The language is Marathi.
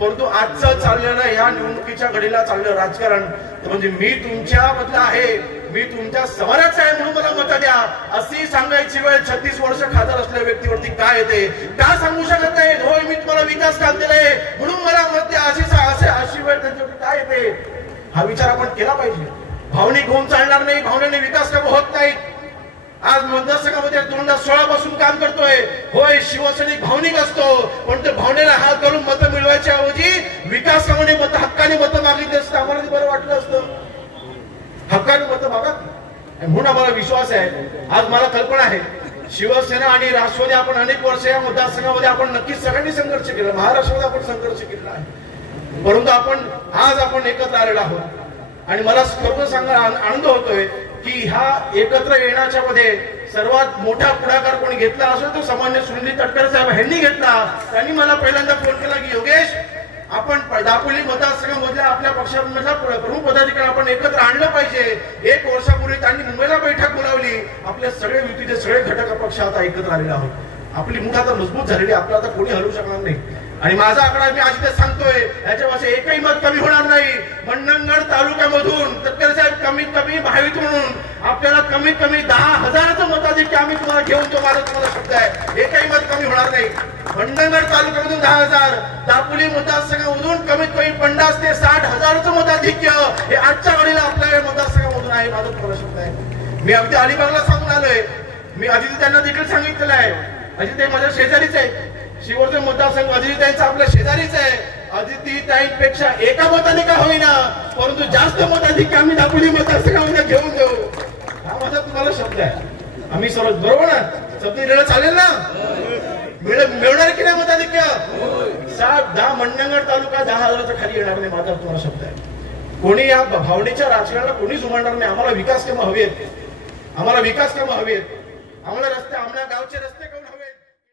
परंतु आजचं चाललेलं या निवडणुकीच्या घडीला चाललेलं राजकारण म्हणजे मी तुमच्या मधला आहे, मी तुमच्या समोरच आहे म्हणून मला मत द्या अशी सांगायची वेळ 36 वर्ष खासदार असलेल्या व्यक्तीवरती काय येते? का सांगू शकत नाही होय मी तुम्हाला विकास काम दिलाय म्हणून मला मत द्या अशी वेळ त्यांच्यावरती काय येते? हा विचार आपण केला पाहिजे. भावनिक होऊन चालणार नाही, भावनेने विकास काम होत नाहीत. आज मतदारसंघामध्ये 2016 पासून काम करतोय. होय शिवसैनिक भावनिक असतो, पण ते भावनेला हात घालून मतं मिळवायच्या ऐवजी विकास कामाने मतं हक्काने मतं मागितली असतं आम्हाला बरं वाटलं असतं. हक्काने मतं मागत म्हणून आम्हाला विश्वास आहे. आज मला कल्पना आहे शिवसेना आणि राष्ट्रवादी आपण अनेक वर्ष या मतदारसंघामध्ये आपण नक्कीच सगळ्यांनी संघर्ष केला, महाराष्ट्रामध्ये आपण संघर्ष केलेला आहे. परंतु आज आपण एकत्र आलेलो आहोत आणि मला खरोखर सांगा आनंद होतोय की ह्या एकत्र येण्याच्या मध्ये सर्वात मोठा पुढाकार कोणी घेतला असेल तो सामान्य सुनील तटकरे साहेब यांनी घेतला. त्यांनी मला पहिल्यांदा फोन केला की योगेश आपण दापोली मतदारसंघामधल्या आपल्या पक्षामधला प्रमुख पदाधिकारी आपण एकत्र आणलं पाहिजे. 1 वर्षापूर्वी त्यांनी मुंबईला बैठक बोलावली. आपले सगळे युतीचे सगळे घटक पक्ष आता एकत्र आलेले आहोत. आपली मुठ आता मजबूत झालेली, आपल्याला आता कोणी हलवू शकणार नाही. आणि माझा आकडा मी आज ते सांगतोय याच्यापासून एकही मत कमी होणार नाही. मंडणगड तालुक्यामधून तटकरे साहेब कमीत कमी भावित म्हणून आपल्याला कमीत कमी 10,000चं मताधिक्य आम्ही तुम्हाला घेऊन तो मला तुम्हाला शब्द आहे, एकही मत कमी होणार नाही. मंडणगड तालुक्यामधून 10,000, दापोली मतदारसंघामधून कमीत कमी 50 ते 60,000चं मताधिक्य हे आजच्या घडीला आपल्या मतदारसंघामधून आहे, माझा तुम्हाला शब्द आहे. मी अगदी अलिबागला सांगून आलोय. मी आधी त्यांना देखील सांगितलेलं आहे. अजित ते माझ्या शेजारीच आहे. शिवसेना मतदारसंघ अजितताईंचा आपल्या शेजारीच आहे. अजितताईंपेक्षा एका मताने का होईना परंतु जास्त मताधिक्य आम्ही दापोली मतदारसंघामध्ये घेऊन देऊ, हा माझा तुम्हाला शब्द आहे. आम्ही सर्व बरोबर ना, शब्द दिलेला चालेल ना? मिळणार की नाही मताधिक्य? 10 मंडणगड तालुका 10,000च्या खाली येणार नाही, माझा तुम्हाला शब्द आहे. कोणी या भावनेच्या राजकारणाला कोणी जुमानणार नाही. आम्हाला विकास कामं हवी आहेत, आम्हाला विकास कामं हवी आहेत. आम्हाला रस्ते, आम्हाला गावचे रस्ते